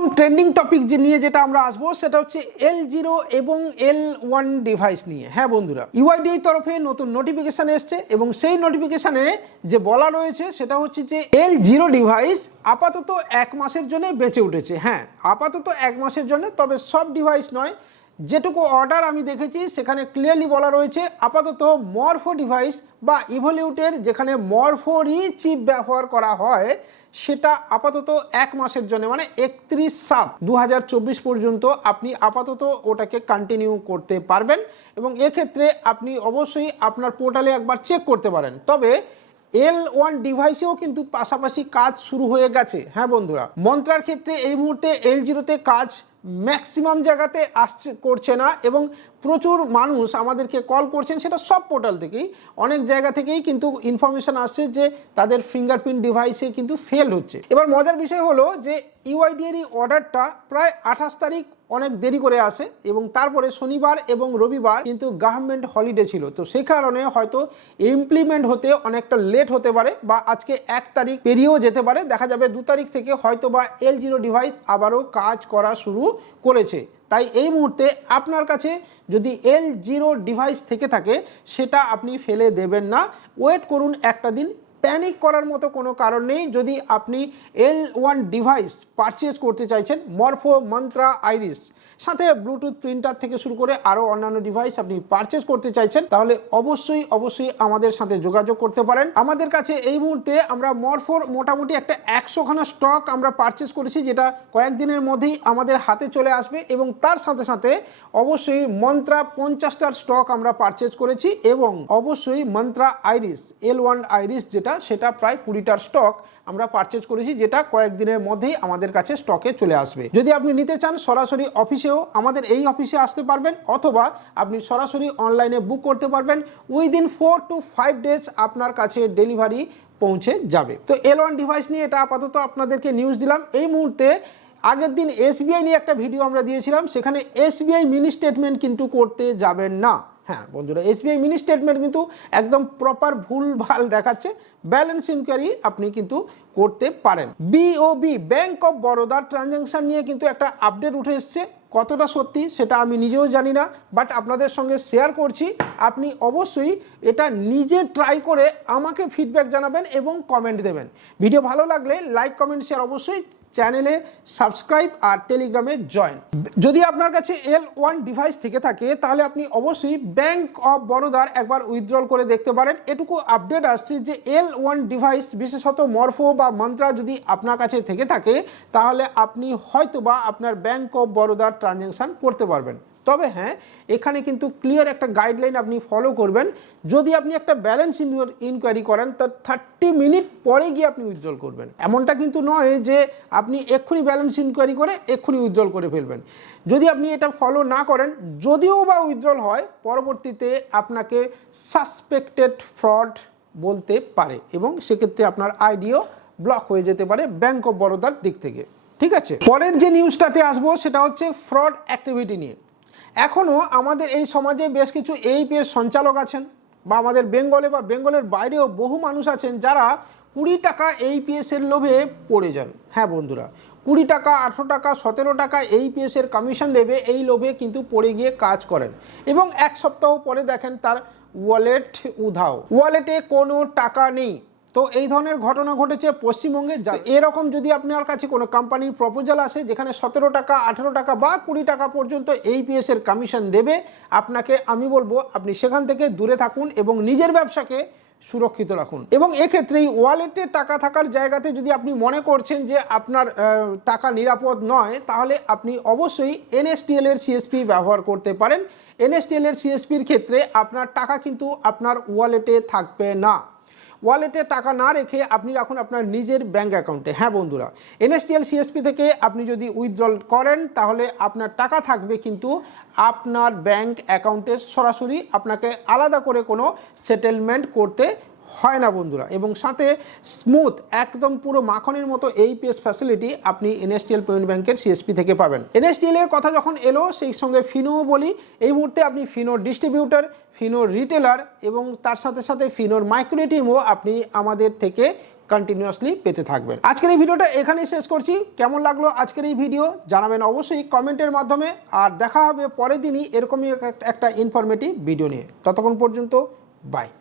প্রথম trending topic যে নিয়ে যেটা আমরা আসব, সেটা হচ্ছে এল জিরো এবং এল ওয়ান ডিভাইস নিয়ে। হ্যাঁ বন্ধুরা ইউআইডি তরফে নতুন নোটিফিকেশান এসছে এবং সেই নোটিফিকেশানে যে বলা রয়েছে, সেটা হচ্ছে যে এল জিরো ডিভাইস আপাতত এক মাসের জন্য বেঁচে উঠেছে। হ্যাঁ আপাতত এক মাসের জন্য, তবে সব ডিভাইস নয়। যেটুকু অর্ডার আমি দেখেছি, সেখানে ক্লিয়ারলি বলা রয়েছে আপাতত মরফো ডিভাইস বা ইভলিউটের যেখানে মরফোরই চিপ ব্যবহার করা হয় সেটা আপাতত এক মাসের জন্য মানে একত্রিশ সাত দু পর্যন্ত আপনি আপাতত ওটাকে কন্টিনিউ করতে পারবেন এবং এক্ষেত্রে আপনি অবশ্যই আপনার পোর্টালে একবার চেক করতে পারেন। তবে এল ওয়ান ডিভাইসেও কিন্তু পাশাপাশি কাজ শুরু হয়ে গেছে। হ্যাঁ বন্ধুরা, মন্ত্রার ক্ষেত্রে এই মুহূর্তে এল জিরোতে কাজ ম্যাক্সিমাম জায়গাতে আসছে, করছে না এবং প্রচুর মানুষ আমাদেরকে কল করছেন, সেটা সব পোর্টাল থেকেই। অনেক জায়গা থেকেই কিন্তু ইনফরমেশান আসছে যে তাদের ফিঙ্গারপ্রিন্ট ডিভাইসে কিন্তু ফেল হচ্ছে। এবার মজার বিষয় হলো যে ইউআইডিএর এই অর্ডারটা প্রায় আঠাশ তারিখ অনেক দেরি করে আসে এবং তারপরে শনিবার এবং রবিবার কিন্তু গভর্নমেন্ট হলিডে ছিল। তো সেই কারণে হয়তো ইমপ্লিমেন্ট হতে অনেকটা লেট হতে পারে বা আজকে এক তারিখ পেরিয়েও যেতে পারে। দেখা যাবে দু তারিখ থেকে হয়তো বা এল জিরো ডিভাইস আবারও কাজ করা শুরু করেছে। তাই এই মুহূর্তে আপনার কাছে যদি এল জিরো ডিভাইস থেকে থাকে, সেটা আপনি ফেলে দেবেন না। ওয়েট করুন একটা দিন প্যানিক করার মতো কোনো কারণ নেই। যদি আপনি এল ওয়ান ডিভাইস পারচেজ করতে চাইছেন, মরফো মন্ত্রা আইরিস, সাথে ব্লুটুথ প্রিন্টার থেকে শুরু করে আরও অন্যান্য ডিভাইস আপনি পারচেজ করতে চাইছেন, তাহলে অবশ্যই অবশ্যই আমাদের সাথে যোগাযোগ করতে পারেন। আমাদের কাছে এই মুহূর্তে আমরা মরফোর মোটামুটি একটা একশোখানা স্টক আমরা পারচেজ করেছি, যেটা কয়েকদিনের মধ্যেই আমাদের হাতে চলে আসবে এবং তার সাথে সাথে অবশ্যই মন্ত্রা পঞ্চাশটার স্টক আমরা পারচেজ করেছি এবং অবশ্যই Mantra iris L one iris যেটা সেটা প্রায় কুড়িটার স্টক আমরা পারচেজ করেছি, যেটা কয়েকদিনের মধ্যেই আমাদের কাছে স্টকে চলে আসবে। যদি আপনি নিতে চান, সরাসরি অফিসেও আমাদের এই অফিসে আসতে পারবেন, অথবা আপনি সরাসরি অনলাইনে বুক করতে পারবেন within four to five days আপনার কাছে ডেলিভারি পৌঁছে যাবে। তো এল ওয়ান ডিভাইস নিয়ে এটা আপাতত আপনাদেরকে নিউজ দিলাম। এই মুহূর্তে আগের দিন এসবিআই নিয়ে একটা ভিডিও আমরা দিয়েছিলাম, সেখানে এসবিআই মিনি স্টেটমেন্ট কিন্তু করতে যাবেন না। হ্যাঁ বন্ধুরা, এসবিআই মিনি স্টেটমেন্ট কিন্তু একদম প্রপার ভুল ভালো দেখাচ্ছে। ব্যালেন্স ইনকোয়ারি আপনি কিন্তু করতে পারেন। বিওবি ব্যাংক অফ বরোদার ট্রানজ্যাকশান নিয়ে কিন্তু একটা আপডেট উঠে এসছে। কতটা সত্যি সেটা আমি নিজেও জানি না বাট আপনাদের সঙ্গে শেয়ার করছি। আপনি অবশ্যই এটা নিজে ট্রাই করে আমাকে ফিডব্যাক জানাবেন এবং কমেন্ট দেবেন। ভিডিও ভালো লাগলে লাইক কমেন্ট শেয়ার অবশ্যই চ্যানেলে সাবস্ক্রাইব আর টেলিগ্রামে জয়েন। যদি আপনার কাছে এল ওয়ান ডিভাইস থেকে থাকে, তাহলে আপনি অবশ্যই ব্যাংক অফ বরোদার একবার উইথড্রল করে দেখতে পারেন। এটুকু আপডেট আসছে যে এল ওয়ান ডিভাইস বিশেষত মরফো বা মন্ত্রা যদি আপনার কাছে থেকে থাকে, তাহলে আপনি হয়তোবা আপনার ব্যাংক অফ বরোদার ট্রানজ্যাকশান করতে পারবেন। তবে হ্যাঁ এখানে কিন্তু ক্লিয়ার একটা গাইডলাইন আপনি ফলো করবেন। যদি আপনি একটা ব্যালেন্স ইনকোয়ারি করেন তার থার্টি মিনিট পরে গিয়ে আপনি উইথড্রল করবেন। এমনটা কিন্তু নয় যে আপনি এক্ষুনি ব্যালেন্স ইনকোয়ারি করে এক্ষুনি উইথড্রল করে ফেলবেন। যদি আপনি এটা ফলো না করেন, যদিও বা উইথড্রল হয়, পরবর্তীতে আপনাকে সাসপেক্টেড ফ্রড বলতে পারে এবং সেক্ষেত্রে আপনার আইডিও ব্লক হয়ে যেতে পারে ব্যাংক অফ বরোদার দিক থেকে। ঠিক আছে? পরের যে নিউজটাতে আসব, সেটা হচ্ছে ফ্রড অ্যাক্টিভিটি নিয়ে। এখনও আমাদের এই সমাজে বেশ কিছু এইপিএস সঞ্চালক আছেন বা আমাদের বেঙ্গলে বা বেঙ্গলের বাইরেও বহু মানুষ আছেন যারা কুড়ি টাকা এইপিএসের লোভে পড়ে যান। হ্যাঁ বন্ধুরা, কুড়ি টাকা, আঠেরো টাকা, সতেরো টাকা এইপিএসের কমিশন দেবে, এই লোভে কিন্তু পড়ে গিয়ে কাজ করেন। এবং এক সপ্তাহ পরে দেখেন তার ওয়ালেট উধাও। ওয়ালেটে কোনো টাকা নেই। তো এই ধরনের ঘটনা ঘটেছে পশ্চিমবঙ্গে। যা এরকম যদি আপনার কাছে কোনো কোম্পানির প্রপোজাল আসে যেখানে সতেরো টাকা আঠেরো টাকা বা কুড়ি টাকা পর্যন্ত এইপিএস এর কমিশন দেবে আপনাকে আমি বলব আপনি সেখান থেকে দূরে থাকুন এবং নিজের ব্যবসাকে সুরক্ষিত রাখুন। এবং এক্ষেত্রেই ওয়ালেটে টাকা থাকার জায়গাতে যদি আপনি মনে করছেন যে আপনার টাকা নিরাপদ নয় তাহলে আপনি অবশ্যই এনএসটিএল এর সিএসপি ব্যবহার করতে পারেন। এনএসটিএল এর সিএসপির ক্ষেত্রে আপনার টাকা কিন্তু আপনার ওয়ালেটে থাকবে না। ওয়ালেটে টাকা না রেখে আপনি রাখুন আপনার নিজের ব্যাঙ্ক অ্যাকাউন্টে হ্যাঁ বন্ধুরা এনএসটিএল সিএসপি থেকে আপনি যদি উইথড্রল করেন, তাহলে আপনার টাকা থাকবে কিন্তু আপনার ব্যাঙ্ক অ্যাকাউন্টে সরাসরি আপনাকে আলাদা করে কোনো সেটেলমেন্ট করতে হয় না বন্ধুরা। এবং সাথে স্মুথ একদম পুরো মাখনের মতো এই পিএস ফ্যাসিলিটি আপনি এনএসটিএল পেমেন্ট ব্যাংকের সিএসপি থেকে পাবেন। এনএসটিএল এর কথা যখন এলো, সেই সঙ্গে ফিনোও বলি, এই মুহূর্তে আপনি ফিনো ডিস্ট্রিবিউটর ফিনো রিটেলার এবং তার সাথে সাথে ফিনোর মাইক্রোটিমও আপনি আমাদের থেকে কন্টিনিউয়াসলি পেতে থাকবেন। আজকের এই ভিডিওটা এখানেই শেষ করছি। কেমন লাগল আজকের এই ভিডিও জানাবেন অবশ্যই কমেন্টের মাধ্যমে। আর দেখা হবে পরের দিনই এরকমই একটা ইনফরমেটিভ ভিডিও নিয়ে। ততক্ষণ পর্যন্ত বাই